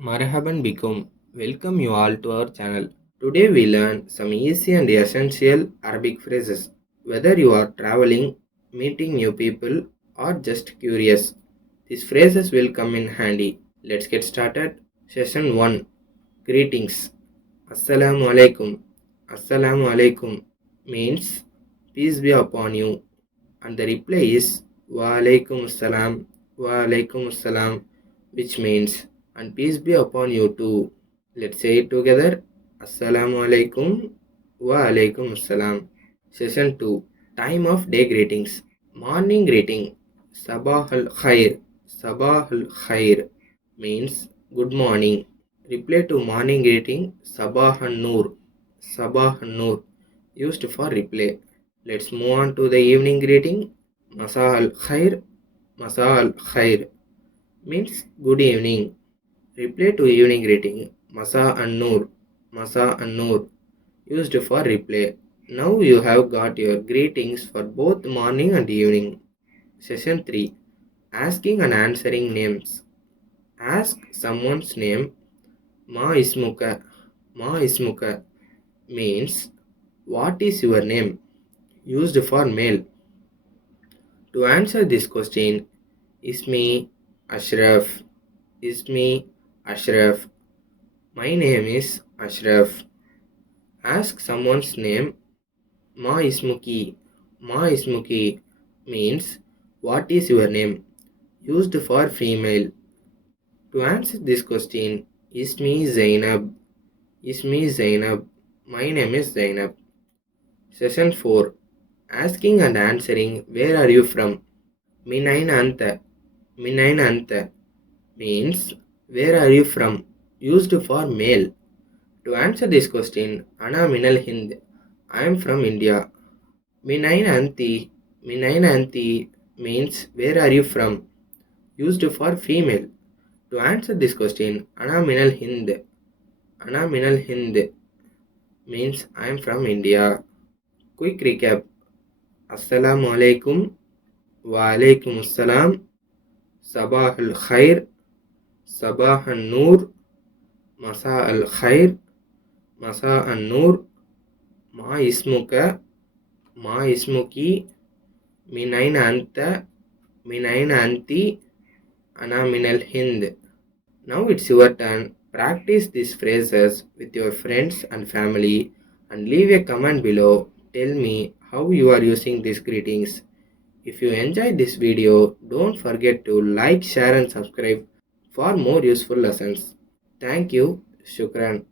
Marhaban bikum. Welcome you all to our channel. Today we learn some easy and essential Arabic phrases. Whether you are traveling, meeting new people, or just curious, these phrases will come in handy. Let's get started. Session 1. Greetings. Assalamu alaikum. Assalamu alaikum means peace be upon you. And the reply is Wa alaikum assalam. Wa alaikum assalam, which means and peace be upon you too. Let's say it together. Assalamu alaikum wa alaikum assalam. Session 2. Time of day greetings. Morning greeting. Sabah al khair. Sabah al khair means good morning. Reply to morning greeting. Sabah an nur. Sabah an nur used for reply. Let's move on to the evening greeting. Masa al khair. Masa al khair means good evening. Reply to evening greeting. Masa an nur. Masa an nur used for reply. Now you have got your greetings for both morning and evening. Session 3. Asking and answering names. Ask someone's name. Ma ismuka. Ma ismuka means what is your name? Used for male. To answer this question, Ismi Ashraf. Ismi Ashraf. My name is Ashraf. Ask someone's name. Ma ismuki. Ma ismuki means what is your name? Used for female. To answer this question, Ismi Zainab. Ismi Zainab. My name is Zainab. Session 4. Asking and answering where are you from? Minaina anta. Minaina anta means where are you from? Used for male. To answer this question, Ana Minal Hind. I am from India. Minaina anti. Minaina anti means where are you from? Used for female. To answer this question, Ana Minal Hind. Ana Minal Hind means I am from India. Quick recap. Assalamu alaikum. Wa alaikum assalam. Sabah al khair. Sabah an nur. Masa al khair. Masa an nur. Ma ismuka. Ma ismuki. Minaina anta. Minaina anti. Ana minal hind. Now it's your turn. Practice these phrases with your friends and family and leave a comment below. Tell me how you are using these greetings. If you enjoyed this video, don't forget to like, share and subscribe for more useful lessons. Thank you. Shukran.